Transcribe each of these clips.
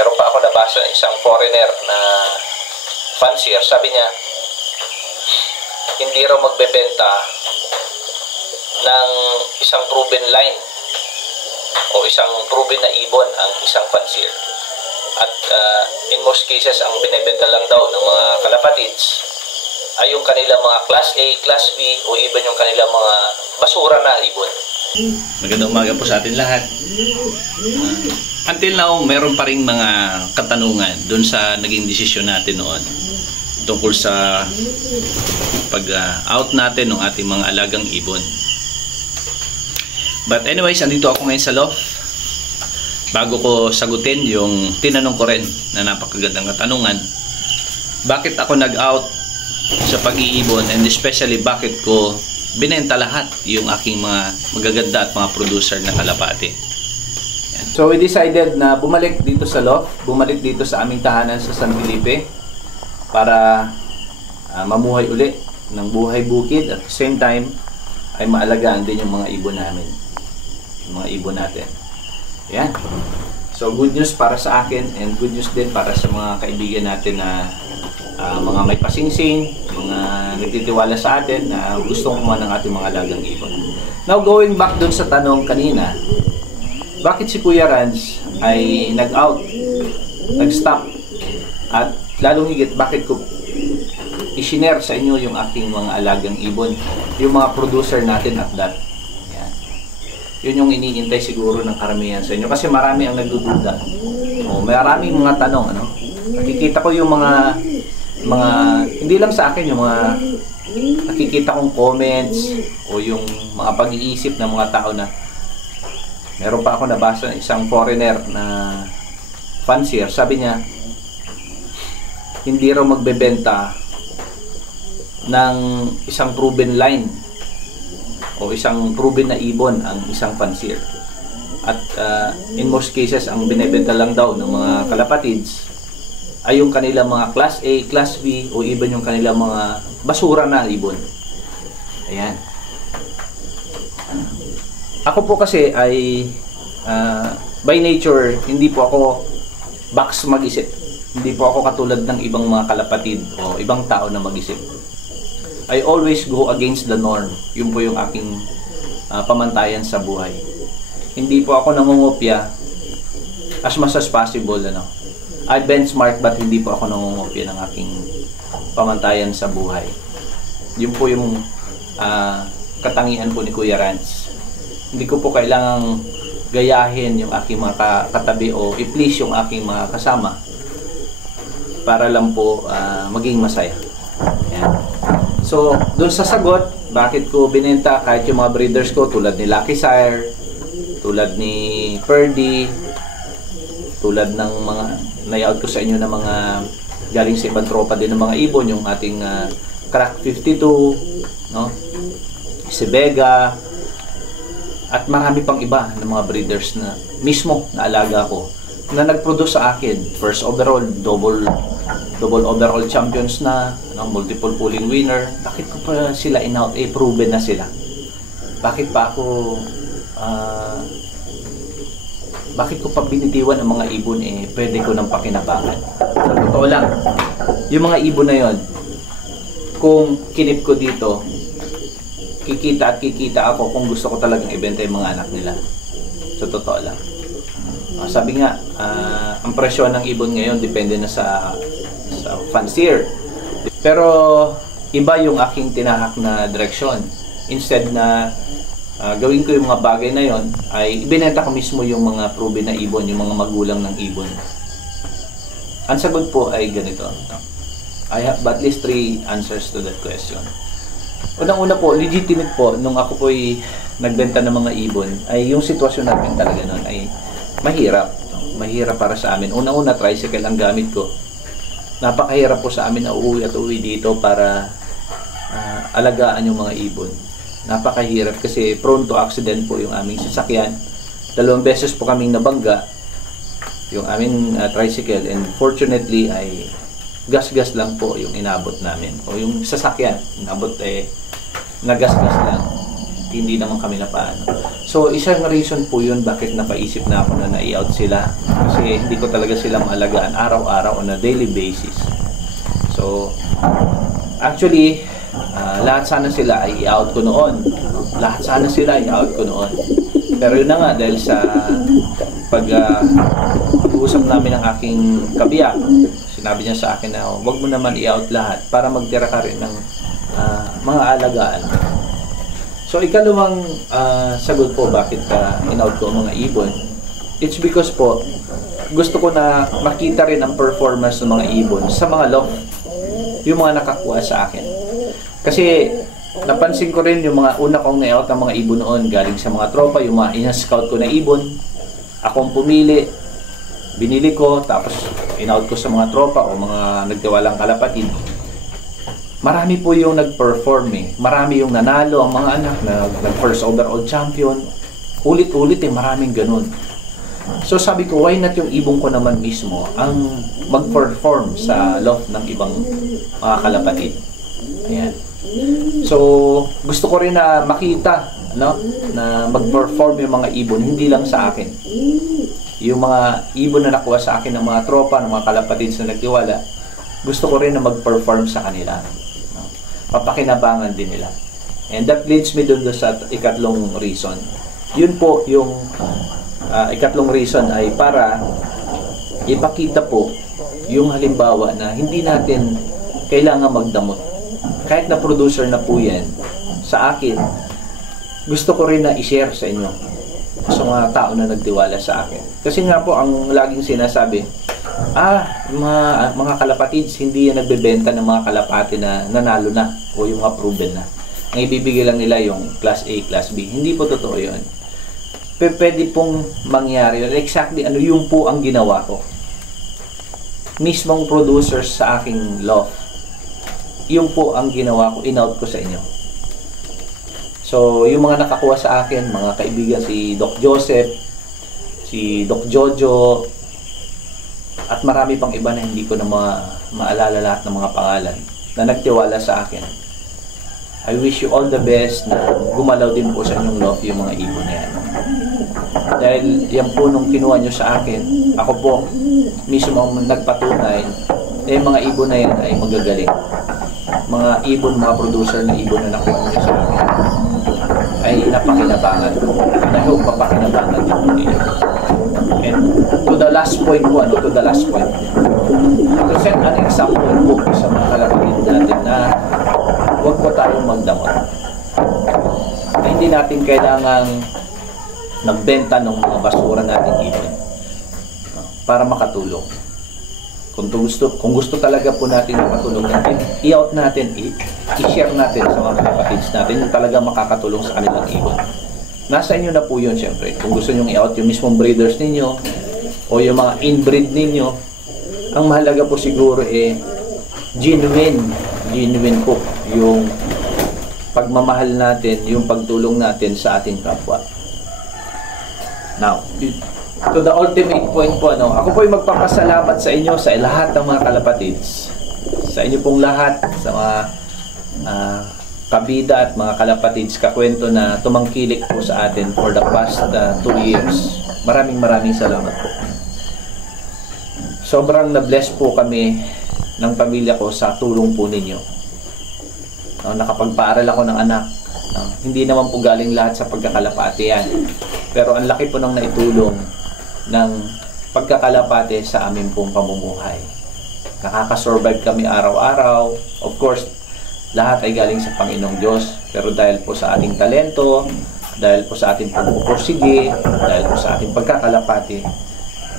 Meron pa ako nabasa ng isang foreigner na fancier. Sabi niya, hindi raw magbebenta ng isang proven line o isang proven na ibon ang isang fancier. At in most cases, ang binibenta lang daw ng mga kalapatids ay yung kanilang mga class A, class B o even yung kanilang mga basura na ibon. Magandang umaga po sa atin lahat. Until now, meron pa ring mga katanungan doon sa naging desisyon natin noon tungkol sa pag-out natin ng ating mga alagang ibon. But anyways, andito ako ngayon sa loft. Bago ko sagutin yung tinanong ko rin na napakagandang katanungan, bakit ako nag-out sa pag-iibon, and especially bakit ko binenta lahat yung aking mga magaganda at mga producer na kalapati. Yan. So we decided na bumalik dito sa loft, bumalik dito sa aming tahanan sa San Felipe para mamuhay uli ng buhay bukid, at the same time ay maalagaan din yung mga ibon namin, yung mga ibon natin. Yan. So good news para sa akin and good news din para sa mga kaibigan natin na mga may pasingsing, mga nagtitiwala sa atin na gustong kumuha ng ating mga alagang ibon. Now going back dun sa tanong kanina, bakit si Kuya Ranz ay nag-out, nag-stop, at lalong higit bakit ko i-share sa inyo yung aking mga alagang ibon, yung mga producer natin at that. Yun yung iniintay siguro ng karamihan sa inyo kasi marami ang nagdududa. O maraming mga tanong, ano? Nakikita ko yung mga hindi lang sa akin, yung mga nakikita kong comments o yung mga pag-iisip ng mga tao na meron pa ako nabasa ng isang foreigner na fancier. Sabi niya, hindi raw magbebenta ng isang proven line o isang proven na ibon ang isang fancier. At in most cases, ang binebenta lang daw ng mga kalapatids ay yung kanilang mga class A, class B o even yung kanilang mga basura na ibon. Ayan. Ako po kasi ay by nature, hindi po ako box mag-isip. Hindi po ako katulad ng ibang mga kalapatid o ibang tao na mag-isip. I always go against the norm. Yun po yung aking pamantayan sa buhay. Hindi po ako nangungopya as much as possible. I benchmark but hindi po ako nangungopya ng aking pamantayan sa buhay. Yun po yung katangian po ni Kuya Ranz. Hindi ko po kailangang gayahin yung aking mga katabi o i-please yung aking mga kasama para lang po maging masaya. Yan. So, doon sa sagot, bakit ko binenta kahit yung mga breeders ko tulad ni Lucky Sire, tulad ni Purdy, tulad ng mga layout ko sa inyo na mga galing sa ibang tropa din ng mga ibon, yung ating Crack 52, no? Si Vega, at marami pang iba ng mga breeders na mismo na alaga ko na nag-produce sa akin. First overall, double overall champions na, multiple pooling winner. Bakit ko pa sila in-out? Proven na sila. Bakit pa ako bakit ko pa binitiwan ang mga ibon? Pwede ko nang pakinabangan. Sa totoo lang, yung mga ibon na yon, kung kinip ko dito, kikita ako kung gusto ko talagang ibenta yung mga anak nila. Sa totoo lang. Sabi nga, ang presyo ng ibon ngayon depende na sa fancier. Pero iba yung aking tinahak na direksyon. Instead na gawin ko yung mga bagay na yon, ay ibinenta ko mismo yung mga proven na ibon, yung mga magulang ng ibon. Ang sagot po ay ganito. I have at least 3 answers to that question. Unang-una po, legitimate po, nung ako po'y nagbenta ng mga ibon, ay yung sitwasyon natin talaga nun ay mahirap. Mahirap para sa amin. Unang-una, tricycle ang gamit ko. Napakahirap po sa amin na uuwi dito para alagaan yung mga ibon. Napakahirap kasi prone to accident po yung aming sasakyan. 2 beses po kaming nabangga yung aming tricycle, and fortunately ay gas-gas lang po yung inabot namin. O yung sasakyan, inabot nagas-gas lang. Hindi naman kami napaano. So, isang reason po yun bakit napaisip na ako na na-out sila. Kasi hindi ko talaga sila maalagaan araw-araw on a daily basis. So, actually, lahat sana sila ay i-out ko noon. Lahat sana sila ay i-out ko noon. Pero yun na nga, dahil sa pag-uusap namin ng aking kabiyak, sinabi niya sa akin na wag mo naman i-out lahat para magtira ka rin ng mga alagaan. So, ikalawang sagot po bakit in-out ko ang mga ibon. It's because po, gusto ko na makita rin ang performance ng mga ibon sa mga loft. Yung mga nakakuha sa akin. Kasi, napansin ko rin yung mga una kong na-out ng mga ibon noon galing sa mga tropa, yung mga ina-scout ko na ibon. Akong pumili, binili ko, tapos in-out ko sa mga tropa o mga nagtiwalang kalapatid. Marami po yung nag-perform eh. Marami yung nanalo, ang mga anak na nag-first overall champion. Ulit-ulit eh, maraming ganun. So sabi ko, why not yung ibon ko naman mismo ang mag-perform sa loft ng ibang mga kalapatid. Ayan. So, gusto ko rin na makita, no, na mag-perform yung mga ibon, hindi lang sa akin. Yung mga ibon na nakuha sa akin ng mga tropa, ng mga kalapatid na nagtiwala, gusto ko rin na mag-perform sa kanila. Papakinabangan din nila. And that leads me dun sa ikatlong reason. Yun po yung ikatlong reason ay para ipakita po yung halimbawa na hindi natin kailangan magdamot. Kahit na producer na po yan, sa akin, gusto ko rin na i-share sa inyo sa mga tao na nagtiwala sa akin. Kasi nga po, ang laging sinasabi, mga kalapatids, hindi yan nagbebenta ng mga kalapati na nanalo na o yung mga proven na. Ang ibibigay lang nila yung class A, class B. Hindi po totoo yun. Pwede pong mangyari yun. Exactly ano yung po ang ginawa ko. Mismong producers sa aking loft, yung po ang ginawa ko, in-out ko sa inyo. So, yung mga nakakuha sa akin, mga kaibigan, si Doc Joseph, si Doc Jojo, at marami pang iba na hindi ko na maalala lahat ng mga pangalan na nagtiwala sa akin. I wish you all the best na gumalaw din po sa inyong loft yung mga ibon na yan. Dahil yan po nung kinuha nyo sa akin, ako po mismo ang nagpatunay na yung mga ibon na yan ay magagaling. Mga ibon, mga producer na ibon na nakuha nyo sa akin ay napakinabangan ko. And I hope papakinabangan din po ninyo. And to the last point po, to set an example po sa mga kalapatid natin na huwag po tayong magdamot. Na hindi natin kailangang nagbenta ng mga basura natin ibon para makatulong. Kung gusto talaga po natin makatulong natin, i-out natin, i-share natin sa mga kalapatids natin yung talaga makakatulong sa kanilang ibon. Nasa inyo na po yun, syempre. Kung gusto nyo i-out yung mismong breeders ninyo o yung mga inbreed ninyo, ang mahalaga po siguro genuine po yung pagmamahal natin, yung pagtulong natin sa ating kapwa. Now, to the ultimate point po, ako po ay magpapasalamat sa inyo, sa lahat ng mga kalapatids, sa inyo pong lahat, sa mga kabida at mga kalapatids, kakwento na tumangkilik po sa atin for the past 2 years. Maraming salamat po. Sobrang na-bless po kami ng pamilya ko sa tulong po ninyo. Nakapagpaaral ako ng anak. Hindi naman po galing lahat sa pagkakalapati yan. Pero ang laki po ng naitulong ng pagkakalapati sa amin pong pamumuhay. Nakakasurvive kami araw-araw. Of course, lahat ay galing sa Panginoong Diyos. Pero dahil po sa ating talento, dahil po sa ating pagpupursige, dahil po sa ating pagkakalapati,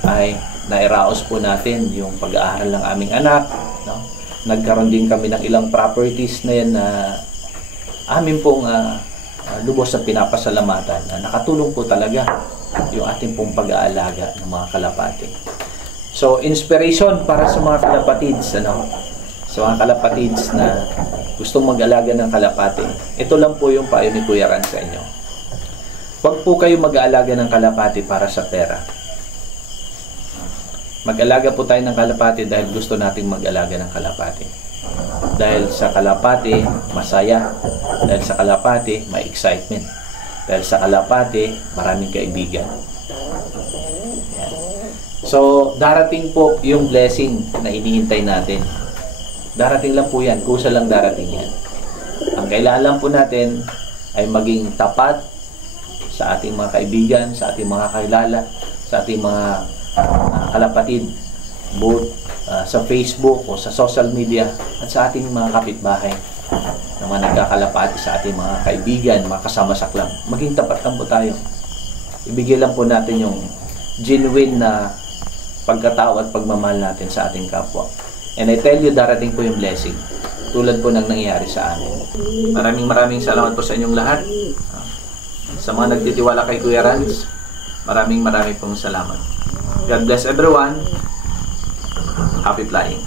ay nairaos po natin yung pag-aaral ng aming anak. Nagkaroon din kami ng ilang properties na yan na amin pong lubos na pinapasalamatan na nakatulong po talaga yung ating pong pag-aalaga ng mga kalapati. So, inspiration para sa mga kalapatids, sa mga kalapatids na gustong mag-alaga ng kalapati. Ito lang po yung payo ni Kuya Ran sa inyo. Huwag po kayo mag-aalaga ng kalapati para sa pera. Mag-alaga po tayo ng kalapati dahil gusto nating mag-alaga ng kalapati. Dahil sa kalapati, masaya. Dahil sa kalapati, may excitement. Dahil sa Kalapate, maraming kaibigan. Yan. So, darating po yung blessing na inihintay natin. Darating lang po yan. Kusa lang darating yan. Ang kailangan po natin ay maging tapat sa ating mga kaibigan, sa ating mga kakilala, sa ating mga kalapatid, both sa Facebook o sa social media, at sa ating mga kapitbahay na mga nagkakalapati sa ating mga kaibigan, mga kasama sa club. Maging tapat lang po tayo. Ibigay lang po natin yung genuine na pagkatao at pagmamahal natin sa ating kapwa. And I tell you, darating po yung blessing. Tulad po ng nangyayari sa amin. Maraming salamat po sa inyong lahat. Sa mga nagtitiwala kay Kuya Rans, maraming pong salamat. God bless everyone. Happy flying.